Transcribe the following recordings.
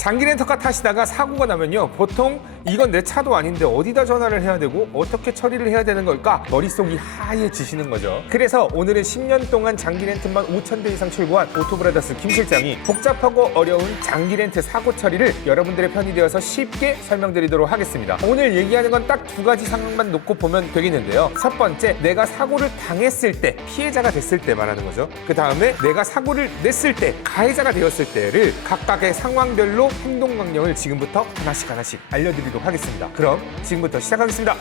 장기 렌터카 타시다가 사고가 나면요, 보통 이건 내 차도 아닌데 어디다 전화를 해야 되고 어떻게 처리를 해야 되는 걸까? 머릿속이 하얘지시는 거죠. 그래서 오늘은 10년 동안 장기 렌트만 5,000대 이상 출고한 오토브라더스 김 실장이 복잡하고 어려운 장기 렌트 사고 처리를 여러분들의 편이 되어서 쉽게 설명드리도록 하겠습니다. 오늘 얘기하는 건 딱 두 가지 상황만 놓고 보면 되겠는데요. 첫 번째, 내가 사고를 당했을 때, 피해자가 됐을 때 말하는 거죠. 그 다음에 내가 사고를 냈을 때, 가해자가 되었을 때를 각각의 상황별로 행동 강령을 지금부터 하나씩 알려드리도록 하겠습니다. 그럼 지금부터 시작하겠습니다.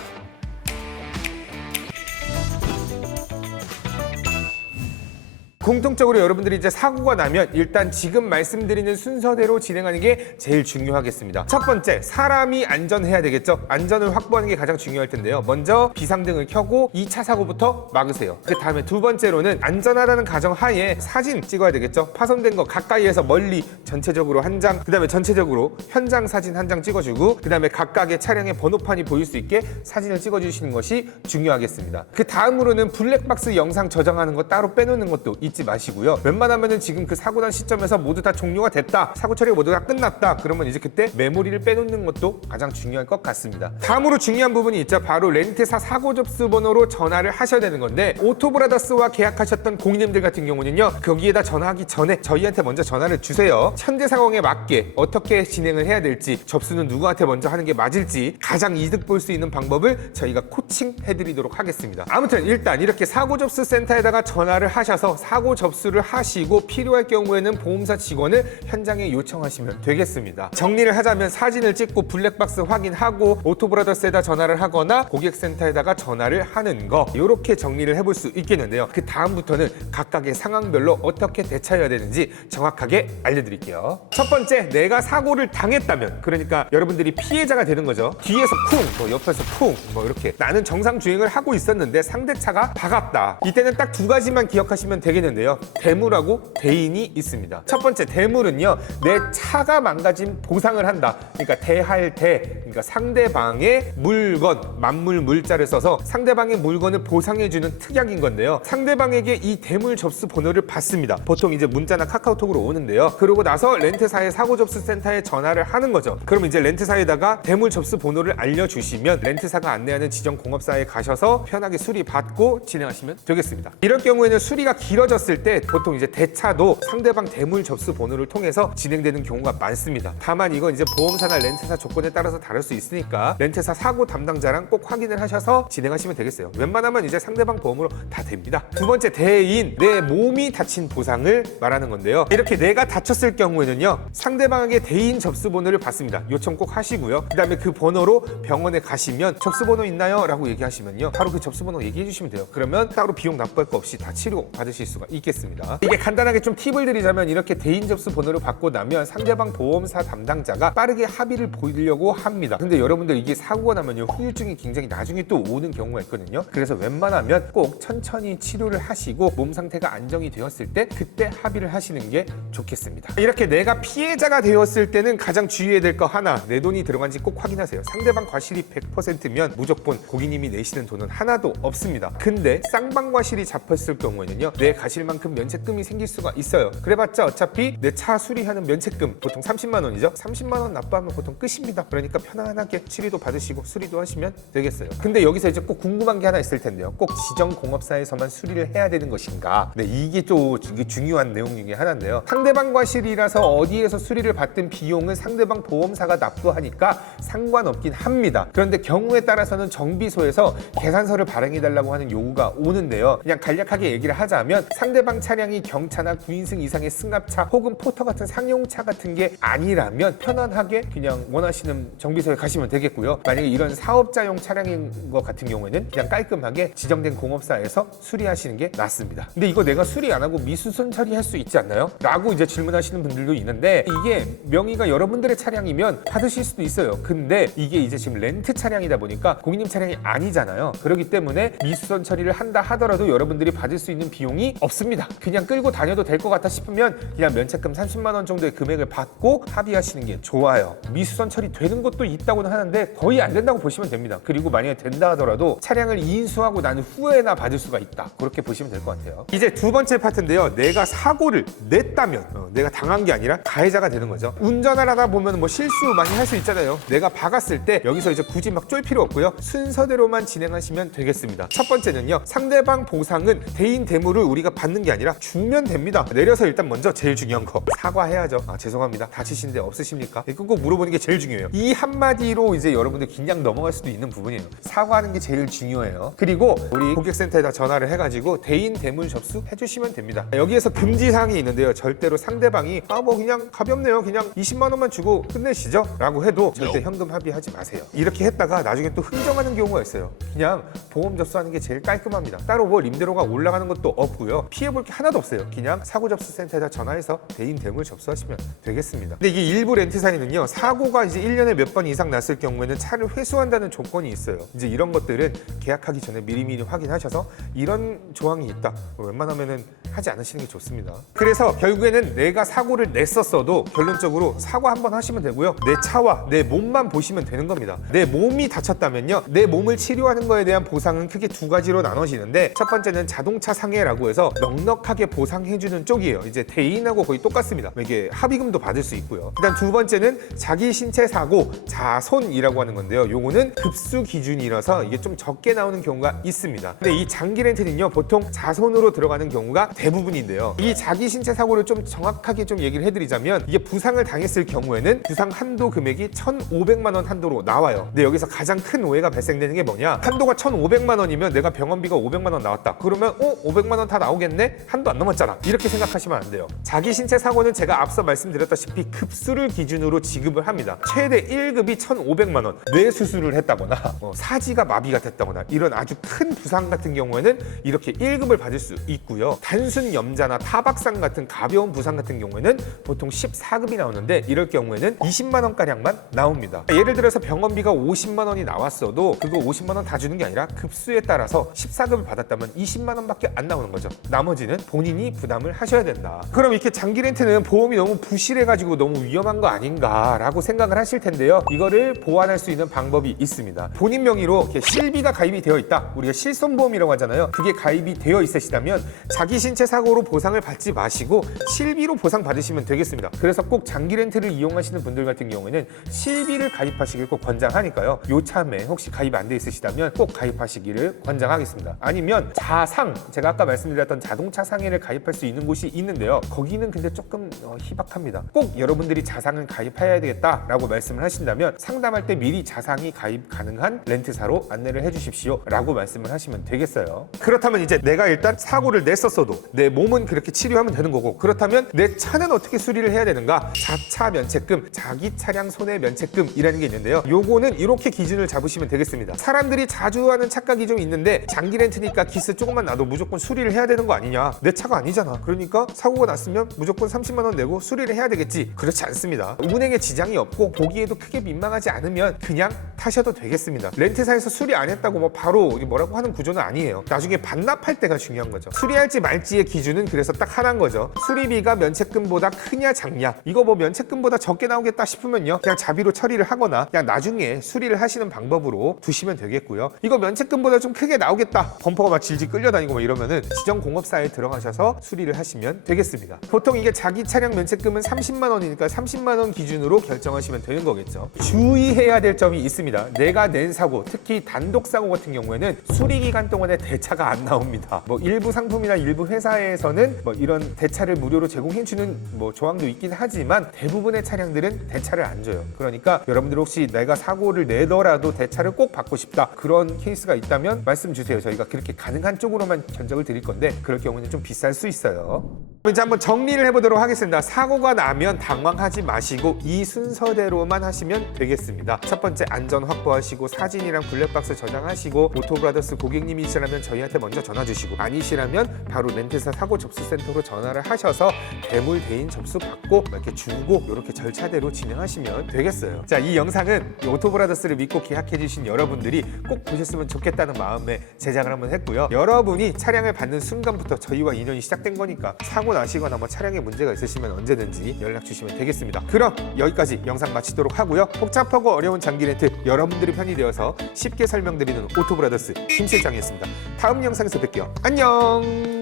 공통적으로 여러분들이 이제 사고가 나면 일단 지금 말씀드리는 순서대로 진행하는 게 제일 중요하겠습니다. 첫 번째, 사람이 안전해야 되겠죠. 안전을 확보하는 게 가장 중요할 텐데요. 먼저 비상등을 켜고 2차 사고부터 막으세요. 그 다음에 두 번째로는 안전하다는 가정하에 사진 찍어야 되겠죠. 파손된 거 가까이에서 멀리 전체적으로 한 장, 그 다음에 전체적으로 현장 사진 한 장 찍어주고, 그 다음에 각각의 차량의 번호판이 보일 수 있게 사진을 찍어주시는 것이 중요하겠습니다. 그 다음으로는 블랙박스 영상 저장하는 거 따로 빼놓는 것도 잊지 마시고요. 웬만하면은 지금 그 사고 난 시점에서 모두 다 종료가 됐다, 사고 처리가 모두 다 끝났다, 그러면 이제 그때 메모리를 빼놓는 것도 가장 중요할 것 같습니다. 다음으로 중요한 부분이 있죠. 바로 렌트사 사고 접수 번호로 전화를 하셔야 되는 건데, 오토브라더스와 계약하셨던 고객님들 같은 경우는요, 거기에다 전화하기 전에 저희한테 먼저 전화를 주세요. 현재 상황에 맞게 어떻게 진행을 해야 될지, 접수는 누구한테 먼저 하는 게 맞을지 가장 이득 볼 수 있는 방법을 저희가 코칭해 드리도록 하겠습니다. 아무튼 일단 이렇게 사고 접수 센터에다가 전화를 하셔서 사고 접수를 하시고, 필요할 경우에는 보험사 직원을 현장에 요청하시면 되겠습니다. 정리를 하자면 사진을 찍고 블랙박스 확인하고 오토브라더스에다 전화를 하거나 고객센터에다가 전화를 하는 거, 이렇게 정리를 해볼 수 있겠는데요. 그 다음부터는 각각의 상황별로 어떻게 대처해야 되는지 정확하게 알려드릴게요. 첫 번째, 내가 사고를 당했다면, 그러니까 여러분들이 피해자가 되는 거죠. 뒤에서 쿵, 뭐 옆에서 쿵, 뭐 이렇게 나는 정상 주행을 하고 있었는데 상대차가 박았다. 이때는 딱 두 가지만 기억하시면 되겠는데요. 대물하고 대인이 있습니다. 첫 번째, 대물은요, 내 차가 망가진 보상을 한다. 그러니까 대할 대, 그러니까 상대방의 물건, 만물 물자를 써서 상대방의 물건을 보상해주는 특약인 건데요. 상대방에게 이 대물 접수 번호를 받습니다. 보통 이제 문자나 카카오톡으로 오는데요. 그러고 나서 렌트사의 사고 접수 센터에 전화를 하는 거죠. 그럼 이제 렌트사에다가 대물 접수 번호를 알려주시면 렌트사가 안내하는 지정 공업사에 가셔서 편하게 수리 받고 진행하시면 되겠습니다. 이럴 경우에는 수리가 길어졌을 때 보통 이제 대차도 상대방 대물 접수 번호를 통해서 진행되는 경우가 많습니다. 다만 이건 이제 보험사나 렌트사 조건에 따라서 다를 수 있으니까 렌트사 사고 담당자랑 꼭 확인을 하셔서 진행하시면 되겠어요. 웬만하면 이제 상대방 보험으로 다 됩니다. 두 번째, 대인, 내 몸이 다친 보상을 말하는 건데요. 이렇게 내가 다쳤을 경우에는요, 상대방에게 대인 접수 번호를 받습니다. 요청 꼭 하시고요. 그 다음에 그 번호로 병원에 가시면 접수 번호 있나요? 라고 얘기하시면요, 바로 그 접수 번호 얘기해 주시면 돼요. 그러면 따로 비용 납부할 거 없이 다 치료 받으실 수가 있겠습니다. 이게 간단하게 좀 팁을 드리자면, 이렇게 대인 접수 번호를 받고 나면 상대방 보험사 담당자가 빠르게 합의를 보이려고 합니다. 근데 여러분들 이게 사고가 나면요, 후유증이 굉장히 나중에 또 오는 경우가 있거든요. 그래서 웬만하면 꼭 천천히 치료를 하시고 몸 상태가 안정이 되었을 때 그때 합의를 하시는 게 좋겠습니다. 이렇게 내가 피해자가 되었을 때는 가장 주의해야 될 거 하나, 내 돈이 들어간지 꼭 확인하세요. 상대방 과실이 100%면 무조건 고객님이 내시는 돈은 하나도 없습니다. 근데 쌍방과실이 잡혔을 경우에는요, 내 과실만큼 면책금이 생길 수가 있어요. 그래봤자 어차피 내 차 수리하는 면책금 보통 30만 원이죠. 30만 원 납부하면 보통 끝입니다. 그러니까 편안하게 치료도 받으시고 수리도 하시면 되겠어요. 근데 여기서 이제 꼭 궁금한 게 하나 있을 텐데요. 꼭 지정 공업사에서만 수리를 해야 되는 것인가? 네, 이게 또 중요한 내용 중에 하나인데요. 상대방 과실이라서 어디에서 수리를 받든 비용은 상대방 보험사가 납부하니까 상관없긴 합니다. 그런데 경우에 따라서는 정비소에서 계산서를 발행해달라고 하는 요구가 오는데요. 그냥 간략하게 얘기를 하자면, 상대방 차량이 경차나 9인승 이상의 승합차 혹은 포터 같은 상용차 같은 게 아니라면 편안하게 그냥 원하시는 정비소에 가시면 되겠고요. 만약에 이런 사업자용 차량인 것 같은 경우에는 그냥 깔끔하게 지정된 공업사에서 수리하시는 게 낫습니다. 근데 이거 내가 수리 안 하고 미수선 처리할 수 있지 않나요? 라고 이제 질문하시는 분들도 있는데, 이게 명의가 여러분들의 차량이면 받으실 수도 있어요. 근데 이게 이제 지금 렌트 차량이다 보니까 고객님 차량이 아니잖아요. 그렇기 때문에 미수선 처리를 한다 하더라도 여러분들이 받을 수 있는 비용이 없습니다. 그냥 끌고 다녀도 될 것 같아 싶으면 그냥 면책금 30만 원 정도의 금액을 받고 합의하시는 게 좋아요. 미수선 처리 되는 것도 있다고는 하는데 거의 안 된다고 보시면 됩니다. 그리고 만약에 된다 하더라도 차량을 인수하고 난 후에나 받을 수가 있다. 그렇게 보시면 될 것 같아요. 이제 두 번째 파트인데요. 내가 사고를 냈다면 내가 당한 게 아니라 가해자가 되는 거죠. 운전을 하다 보면 뭐 실수 많이 할 수 있잖아요. 내가 박았을 때 여기서 이제 굳이 막 쫄 필요 없고요. 순서대로만 진행하시면 되겠습니다. 첫 번째는요. 상대방 보상은 대인 대물을 우리가 받는 게 아니라 주면 됩니다. 내려서 일단 먼저 제일 중요한 거 사과해야죠. 죄송합니다. 다치신 데 없으십니까? 이거 꼭 물어보는 게 제일 중요해요. 이 한마디로 이제 여러분들 그냥 넘어갈 수도 있는 부분이에요. 사과하는 게 제일 중요해요. 그리고 우리 고객센터에다 전화를 해가지고 대인 대물 접수 해주시면 됩니다. 여기에서 금지사항이 있는데요. 절대로 상대방이 뭐 그냥 가볍네요. 그냥 20만 원만 주고 끝내시죠. 라고 해도 절대 현금 합의하지 마세요. 이렇게 했다가 나중에 또 흥정하는 경우가 있어요. 그냥 보험 접수하는 게 제일 깔끔합니다. 따로 뭐 임대료가 올라가는 것도 없고요. 피해볼 게 하나도 없어요. 그냥 사고접수센터에다 전화해서 대인 대물 접수하시면 되겠습니다. 근데 이게 일부 렌트사에는요. 사고가 이제 1년에 몇 번 이상 났을 경우에는 차를 회수한다는 조건이 있어요. 이제 이런 것들은 계약하기 전에 미리미리 확인하셔서 이런 조항이 있다. 웬만하면은 하지 않으시는 게 좋습니다. 그래서 결국에는 내가 사고를 냈었어도 결론적으로 사과 한번 하시면 되고요. 내 차와 내 몸만 보시면 되는 겁니다. 내 몸이 다쳤다면요. 내 몸을 치료하는 거에 대한 보상은 크게 두 가지로 나눠지는데 첫 번째는 자동차 상해라고 해서 넉넉하게 보상해주는 쪽이에요. 이제 대인하고 거의 똑같습니다. 이게 합의금도 받을 수 있고요. 일단 두 번째는 자기 신체 사고 자손이라고 하는 건데요. 요거는 급수 기준이라서 이게 좀 적게 나오는 경우가 있습니다. 근데 이 장기 렌트는요. 보통 자손으로 들어가는 경우가 대부분인데요. 이 자기 신체 사고를 좀 정확하게 좀 얘기를 해드리자면 이게 부상을 당했을 경우에는 부상 한도 금액이 1,500만 원 한도로 나와요. 근데 여기서 가장 큰 오해가 발생되는 게 뭐냐? 한도가 1,500만 원이면 내가 병원비가 500만 원 나왔다. 그러면 500만 원 다 나오겠네? 한도 안 넘었잖아. 이렇게 생각하시면 안 돼요. 자기 신체 사고는 제가 앞서 말씀드렸다시피 급수를 기준으로 지급을 합니다. 최대 1급이 1,500만 원. 뇌 수술을 했다거나 사지가 마비가 됐다거나 이런 아주 큰 부상 같은 경우에는 이렇게 1급을 받을 수 있고요. 단순 염자나 타박상 같은 가벼운 부상 같은 경우에는 보통 14급이 나오는데 이럴 경우에는 20만 원가량만 나옵니다. 예를 들어서 병원비가 50만 원이 나왔어도 그거 50만 원 다 주는 게 아니라 급수에 따라서 14급을 받았다면 20만 원밖에 안 나오는 거죠. 나머지는 본인이 부담을 하셔야 된다. 그럼 이렇게 장기 렌트는 보험이 너무 부실해가지고 너무 위험한 거 아닌가라고 생각을 하실 텐데요. 이거를 보완할 수 있는 방법이 있습니다. 본인 명의로 이렇게 실비가 가입이 되어 있다. 우리가 실손보험이라고 하잖아요. 그게 가입이 되어 있으시다면 자기 신체 사고로 보상을 받지 마시고 실비로 보상 받으시면 되겠습니다. 그래서 꼭 장기 렌트를 이용하시는 분들 같은 경우에는 실비를 가입하시길 꼭 권장하니까요. 요참에 혹시 가입 안 돼 있으시다면 꼭 가입하시기를 권장하겠습니다. 아니면 자상, 제가 아까 말씀드렸던 자동차 상해를 가입할 수 있는 곳이 있는데요. 거기는 근데 조금 희박합니다. 꼭 여러분들이 자상을 가입해야 되겠다라고 말씀을 하신다면 상담할 때 미리 자상이 가입 가능한 렌트사로 안내를 해주십시오 라고 말씀을 하시면 되겠어요. 그렇다면 이제 내가 일단 사고를 냈었어도 내 몸은 그렇게 치료하면 되는 거고, 그렇다면 내 차는 어떻게 수리를 해야 되는가? 자차 면책금, 자기 차량 손해 면책금이라는 게 있는데요. 요거는 이렇게 기준을 잡으시면 되겠습니다. 사람들이 자주 하는 착각이 좀 있는데 장기 렌트니까 기스 조금만 나도 무조건 수리를 해야 되는 거 아니냐? 내 차가 아니잖아. 그러니까 사고가 났으면 무조건 30만 원 내고 수리를 해야 되겠지. 그렇지 않습니다. 운행에 지장이 없고 보기에도 크게 민망하지 않으면 그냥 타셔도 되겠습니다. 렌트사에서 수리 안 했다고 뭐 바로 뭐라고 하는 구조는 아니에요. 나중에 반납할 때가 중요한 거죠. 수리할지 말지의 기준은 그래서 딱 하나인 거죠. 수리비가 면책금보다 크냐 작냐, 이거 뭐 면책금보다 적게 나오겠다 싶으면요 그냥 자비로 처리를 하거나 그냥 나중에 수리를 하시는 방법으로 두시면 되겠고요. 이거 면책금보다 좀 크게 나오겠다, 범퍼가 막 질질 끌려다니고 뭐 이러면은 지정 공업사에 들어가셔서 수리를 하시면 되겠습니다. 보통 이게 자기 차량 면책금은 30만 원이니까 30만 원 기준으로 결정하시면 되는 거겠죠. 주의해야 될 점이 있습니다. 내가 낸 사고, 특히 단독 사고 같은 경우에는 수리 기간 동안에 대차가 안 나옵니다. 뭐 일부 상품이나 일부 회사에서는 뭐 이런 대차를 무료로 제공해주는 뭐 조항도 있긴 하지만 대부분의 차량들은 대차를 안 줘요. 그러니까 여러분들 혹시 내가 사고를 내더라도 대차를 꼭 받고 싶다, 그런 케이스가 있다면 말씀 주세요. 저희가 그렇게 가능한 쪽으로만 견적을 드릴 건데 그럴 경우는 좀 비쌀 수 있어요. 이제 한번 정리를 해보도록 하겠습니다. 사고가 나면 당황하지 마시고 이 순서대로만 하시면 되겠습니다. 첫 번째, 안전 확보하시고 사진이랑 블랙박스 저장하시고 오토브라더스 고객님이시라면 저희한테 먼저 전화 주시고, 아니시라면 바로 렌트사 사고 접수센터로 전화를 하셔서 대물 대인 접수 받고 이렇게 주고 이렇게 절차대로 진행하시면 되겠어요. 자, 이 영상은 오토브라더스를 믿고 계약해 주신 여러분들이 꼭 보셨으면 좋겠다는 마음에 제작을 한번 했고요. 여러분이 차량을 받는 순간부터 저희와 인연이 시작된 거니까 사고 사고 나시거나 뭐 차량에 문제가 있으시면 언제든지 연락 주시면 되겠습니다. 그럼 여기까지 영상 마치도록 하고요. 복잡하고 어려운 장기 렌트 여러분들이 편이 되어서 쉽게 설명드리는 오토브라더스 김 실장이었습니다. 다음 영상에서 뵐게요. 안녕.